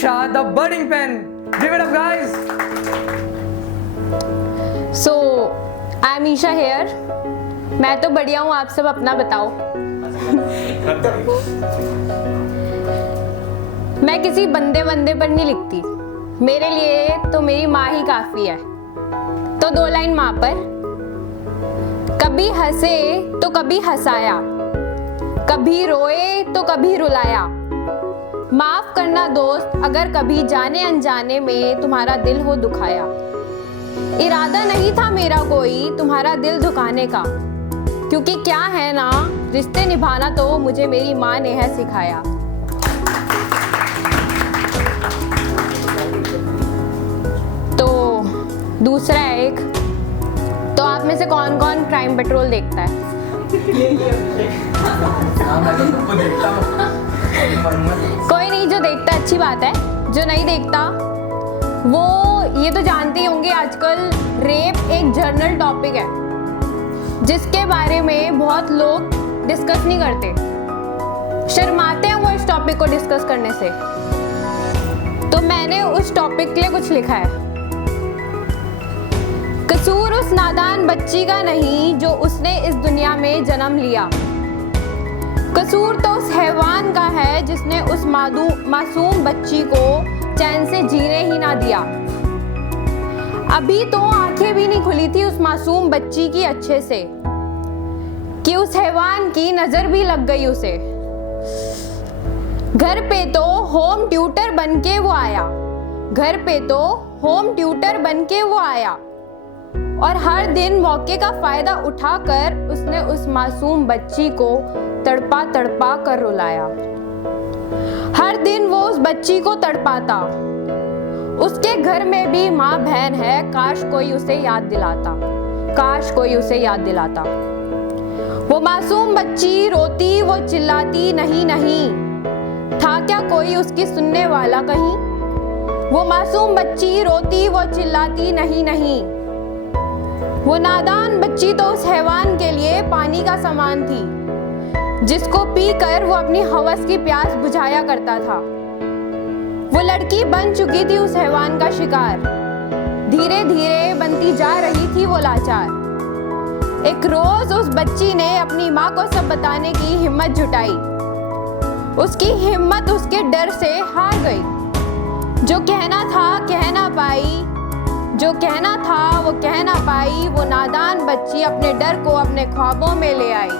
Isha, the burning pen. Give it up, guys. So, I am Isha here. मैं तो बढ़िया हूँ, आप सब अपना बताओ। मैं किसी बंदे पर नहीं लिखती, मेरे लिए तो मेरी माँ ही काफी है। तो 2 लाइन माँ पर। कभी हंसे तो कभी हंसाया, कभी रोए तो कभी रुलाया। माफ करना दोस्त अगर कभी जाने अनजाने में तुम्हारा दिल हो दुखाया। इरादा नहीं था मेरा कोई तुम्हारा दिल दुखाने का, क्योंकि क्या है ना, रिश्ते निभाना तो मुझे मेरी माँ ने है सिखाया। तो दूसरा एक, तो आप में से कौन कौन क्राइम पेट्रोल देखता है? कोई नहीं, जो देखता अच्छी बात है, जो नहीं देखता वो ये तो जानते ही होंगे आजकल रेप एक जर्नल टॉपिक है जिसके बारे में बहुत लोग डिस्कस नहीं करते, शर्माते हैं वो इस टॉपिक को डिस्कस करने से। तो मैंने उस टॉपिक के लिए कुछ लिखा है। कसूर उस नादान बच्ची का नहीं जो उसने इस दुनिया में जन्म लिया, कसूर तो उस हैवान का है जिसने उस मासूम बच्ची को चैन से जीने ही ना दिया। अभी तो आंखें भी नहीं खुली थी उस मासूम बच्ची की अच्छे से कि उस हैवान की नजर भी लग गई उसे। घर पे तो होम ट्यूटर बनके वो आया, घर पे तो होम ट्यूटर बनके वो आया, और हर दिन मौके का फायदा उठाकर उसने उस मासूम बच्ची को तड़पा तड़पा कर रुलाया। हर दिन वो उस बच्ची को तड़पाता। उसके घर में भी माँ बहन है, काश कोई उसे याद दिलाता, काश कोई उसे याद दिलाता। वो मासूम बच्ची रोती वो चिल्लाती नहीं नहीं, था क्या कोई उसकी सुनने वाला कहीं? वो मासूम बच्ची रोती वो चिल्लाती नहीं नहीं, वो नादान बच्ची तो उस हैवान के लिए पानी का समान थी जिसको पीकर वो अपनी हवस की प्यास बुझाया करता था। वो लड़की बन चुकी थी उस हैवान का शिकार, धीरे धीरे बनती जा रही थी वो लाचार। एक रोज उस बच्ची ने अपनी माँ को सब बताने की हिम्मत जुटाई, उसकी हिम्मत उसके डर से हार गई। जो कहना था कह ना पाई, जो कहना था वो कह ना पाई, वो नादान बच्ची अपने डर को अपने ख्वाबों में ले आई।